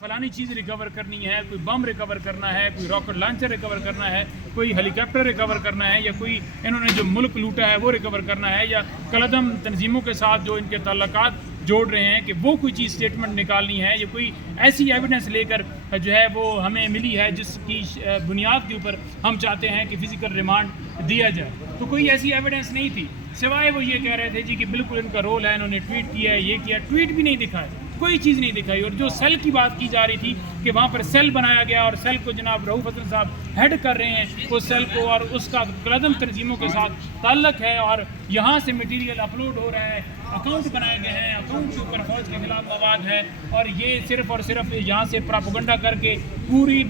فلانی چیز ریکور کرنی ہے، کوئی بم ریکور کرنا ہے، کوئی راکٹ لانچر ریکور کرنا ہے، کوئی ہیلی کاپٹر ریکور کرنا ہے، یا کوئی انہوں نے جو ملک لوٹا ہے وہ ریکور کرنا ہے، یا کلعدم تنظیموں کے ساتھ جو ان کے تعلقات جوڑ رہے ہیں کہ وہ کوئی چیز اسٹیٹمنٹ نکالنی ہے، یا کوئی ایسی ایویڈنس لے کر جو ہے وہ ہمیں ملی ہے جس کی بنیاد کے اوپر ہم چاہتے ہیں کہ فزیکل ریمانڈ دیا جائے، تو کوئی ایسی ایویڈنس نہیں تھی، سوائے وہ یہ کہہ رہے تھے جی کہ بالکل ان کا رول ہے، انہوں نے ٹویٹ کیا ہے، یہ کیا، ٹویٹ بھی نہیں دکھائے، کوئی چیز نہیں دکھائی. اور جو سیل کی بات کی جا رہی تھی کہ وہاں پر سیل بنایا گیا اور سیل کو جناب رؤوف حسن صاحب ہیڈ کر رہے ہیں اس سیل کو، اور اس کا کلعدم تنظیموں کے ساتھ تعلق ہے، اور یہاں سے مٹیریل اپلوڈ ہو رہا ہے، اکاؤنٹ بنائے گئے ہیں، اکاؤنٹ کے اوپر فوج کے خلاف مواد ہے، اور یہ صرف اور صرف یہاں سے پراپوگنڈا کر کے پوری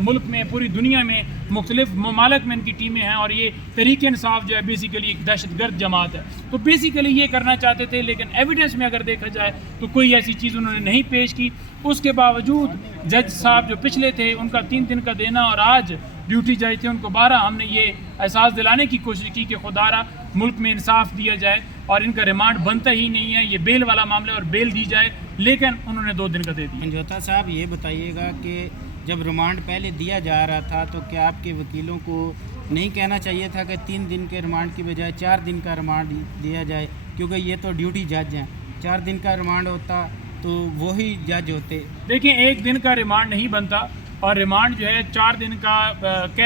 ملک میں، پوری دنیا میں مختلف ممالک میں ان کی ٹیمیں ہیں، اور یہ تحریک انصاف جو ہے بیسیکلی ایک دہشت گرد جماعت ہے. تو بیسیکلی یہ کرنا چاہتے تھے، لیکن ایویڈنس میں اگر دیکھا جائے تو کوئی ایسی چیز انہوں نے نہیں پیش کی. اس کے باوجود جج صاحب جو پچھلے تھے ان کا 3 دن کا دینا، اور آج ڈیوٹی جج تھے ان کو 12، ہم نے یہ احساس دلانے کی کوشش کی کہ خدارا ملک میں انصاف دیا جائے اور ان کا ریمانڈ بنتا ہی نہیں ہے، یہ بیل والا معاملہ اور بیل دی جائے، لیکن انہوں نے 2 دن کا دے دیا. منجوتا صاحب یہ بتائیے گا کہ جب ریمانڈ پہلے دیا جا رہا تھا تو کیا آپ کے وکیلوں کو نہیں کہنا چاہیے تھا کہ 3 دن کے ریمانڈ کی بجائے 4 دن کا ریمانڈ دیا جائے، کیونکہ یہ تو ڈیوٹی جج ہیں، 4 دن کا ریمانڈ ہوتا تو وہی جج ہوتے. دیکھیں 1 دن کا ریمانڈ نہیں بنتا، اور ریمانڈ جو ہے 4 دن کا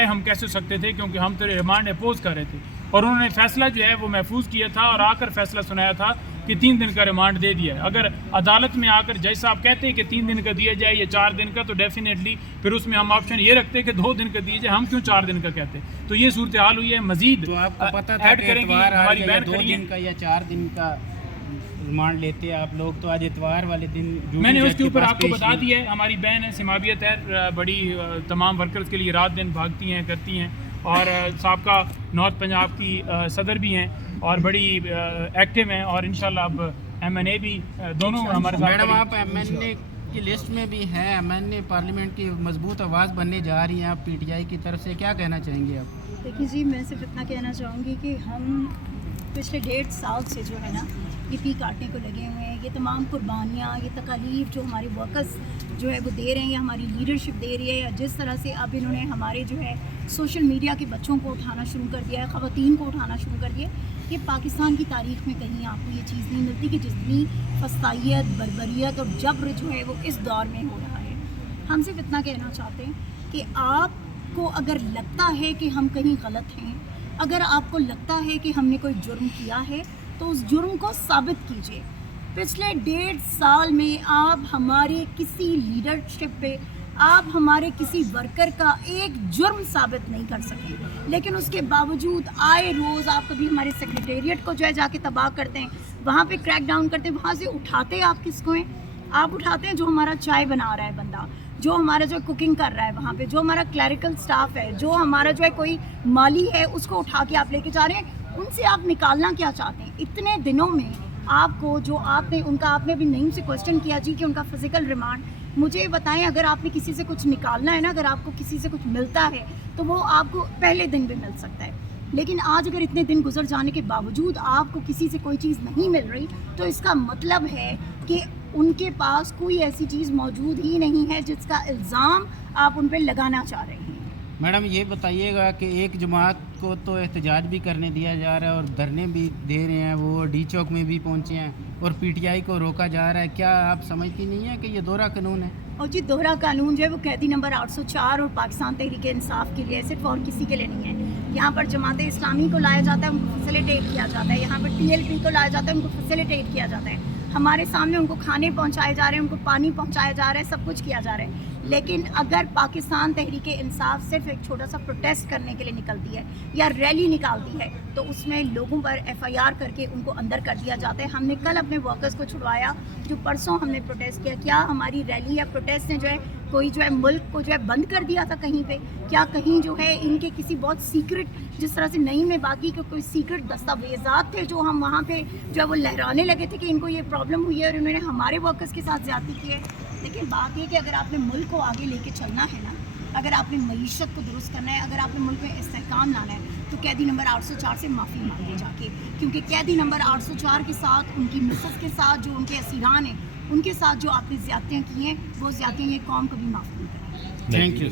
ہم کیسے سکتے تھے، کیونکہ ہم تو ریمانڈ اپوز کر رہے تھے، اور انہوں نے فیصلہ جو ہے وہ محفوظ کیا تھا اور آ کر فیصلہ سنایا تھا کہ 3 دن کا ریمانڈ دے دیا ہے. اگر عدالت میں آ کر جج صاحب کہتے کہ 3 دن کا دیا جائے یا 4 دن کا، تو ڈیفینیٹلی پھر اس میں ہم آپشن یہ رکھتے کہ 2 دن کا دیے جائے، ہم کیوں 4 دن کا کہتے. تو یہ صورتحال ہوئی ہے. مزید تو آپ کو پتہ تھا ایڈ کہ کریں گی اتوار ہماری یا بہن 2 کھڑی ہے. دن کا یا 4 دن کا ریمانڈ لیتے آپ لوگ، تو آج اتوار والے دن میں نے اس کے اوپر آپ کو بتا دیا ہے. ہماری بہن ہے سماویت ہے، بڑی تمام ورکرز کے لیے رات دن بھاگتی ہیں، کرتی ہیں، اور سابقہ نارتھ پنجاب کی صدر بھی ہیں اور بڑی ایکٹیو ہیں، اور انشاءاللہ اب MNA بھی دونوں ہمارے ساتھ. میڈم آپ MNA کی لسٹ میں بھی ہیں، MNA پارلیمنٹ کی مضبوط آواز بننے جا رہی ہیں آپ PTI کی طرف سے، کیا کہنا چاہیں گے آپ؟ دیکھیے جی، میں صرف اتنا کہنا چاہوں گی کہ ہم پچھلے 1.5 سال سے جو ہے نا یہ پی کاٹنے کو لگے ہوئے ہیں. یہ تمام قربانیاں، یہ تکالیف جو ہمارے ورکرز جو ہے وہ دے رہے ہیں، یا ہماری لیڈرشپ دے رہی ہے، یا جس طرح سے اب انہوں نے ہمارے جو ہے سوشل میڈیا کے بچوں کو اٹھانا شروع کر دیا ہے، خواتین کو اٹھانا شروع کر دیا ہے. کہ پاکستان کی تاریخ میں کہیں آپ کو یہ چیز نہیں ملتی کہ جتنی فسطائیت، بربریت اور جبر جو ہے وہ اس دور میں ہو رہا ہے. ہم صرف اتنا کہنا چاہتے ہیں کہ آپ کو اگر لگتا ہے کہ ہم کہیں غلط ہیں، اگر آپ کو لگتا ہے کہ ہم نے کوئی جرم کیا ہے، تو اس جرم کو ثابت کیجیے. پچھلے 1.5 سال میں آپ ہمارے کسی لیڈرشپ پہ، آپ ہمارے کسی ورکر کا ایک جرم ثابت نہیں کر سکے، لیکن اس کے باوجود آئے روز آپ کبھی ہمارے سیکریٹریٹ کو جو ہے جا کے تباہ کرتے ہیں، وہاں پہ کریک ڈاؤن کرتے ہیں. وہاں سے اٹھاتے آپ کس کو ہیں؟ آپ اٹھاتے ہیں جو ہمارا چائے بنا رہا ہے بندہ، جو ہمارا جو کوکنگ کر رہا ہے وہاں پہ، جو ہمارا کلیریکل سٹاف ہے، جو ہمارا جو ہے کوئی مالی ہے، اس کو اٹھا کے آپ لے کے جا رہے ہیں. ان سے آپ نکالنا کیا چاہتے ہیں؟ اتنے دنوں میں آپ کو جو آپ نے ان کا، آپ نے بھی نعیم سے کوسچن کیا جی کہ ان کا فزیکل ریمانڈ، مجھے بتائیں اگر آپ نے کسی سے کچھ نکالنا ہے نا، اگر آپ کو کسی سے کچھ ملتا ہے تو وہ آپ کو پہلے دن بھی مل سکتا ہے. لیکن آج اگر اتنے دن گزر جانے کے باوجود آپ کو کسی سے کوئی چیز نہیں مل رہی، تو اس کا مطلب ہے کہ ان کے پاس کوئی ایسی چیز موجود ہی نہیں ہے جس کا الزام آپ ان پہ لگانا چاہ رہے ہیں. میڈم یہ بتائیے گا کہ ایک جماعت کو تو احتجاج بھی کرنے دیا جا رہا ہے اور دھرنے بھی دے رہے ہیں، وہ ڈی چوک میں بھی پہنچے ہیں، اور PTI کو روکا جا رہا ہے. کیا آپ سمجھتی نہیں ہیں کہ یہ دوہرا قانون ہے؟ اور جی دوہرا قانون جو ہے وہ قیدی نمبر 804 اور پاکستان تحریک انصاف کے لیے، صرف اور کسی کے لیے نہیں ہے. یہاں پر جماعت اسلامی کو لایا جاتا ہے، ان کو فیسیلیٹیٹ کیا جاتا ہے. یہاں پر TLP کو لایا جاتا ہے، ان کو فیسیلیٹیٹ کیا جاتا ہے. ہمارے سامنے ان کو کھانے پہنچائے جا رہے ہیں، ان کو پانی پہنچایا جا رہا ہے، سب کچھ کیا جا رہا ہے. لیکن اگر پاکستان تحریک انصاف صرف ایک چھوٹا سا پروٹیسٹ کرنے کے لیے نکلتی ہے یا ریلی نکالتی ہے، تو اس میں لوگوں پر FIR کر کے ان کو اندر کر دیا جاتا ہے. ہم نے کل اپنے ورکرز کو چھڑوایا جو پرسوں ہم نے پروٹیسٹ کیا. کیا ہماری ریلی یا پروٹیسٹ نے جو ہے کوئی جو ہے ملک کو جو ہے بند کر دیا تھا کہیں پہ؟ کیا کہیں جو ہے ان کے کسی بہت سیکرٹ، جس طرح سے نعیم میں باقی کے کوئی سیکرٹ دستاویزات تھے جو ہم وہاں پہ جو ہے وہ لہرانے لگے تھے کہ ان کو یہ پرابلم ہوئی ہے اور انہوں نے ہمارے ورکرز کے ساتھ زیادتی کی ہے؟ لیکن بات یہ کہ اگر آپ نے ملک کو آگے لے کے چلنا ہے نا، اگر آپ نے معیشت کو درست کرنا ہے، اگر آپ نے ملک میں استحکام لانا ہے، تو قیدی نمبر 804 سے معافی مانگے جا کے. کیونکہ قیدی نمبر 804 کے ساتھ، ان کی مسز کے ساتھ جو ان کے اسیران ہیں، ان کے ساتھ جو آپ نے زیادتیاں کی ہیں وہ زیادتیاں یہ قوم کبھی معاف نہیں کرے. Thank you.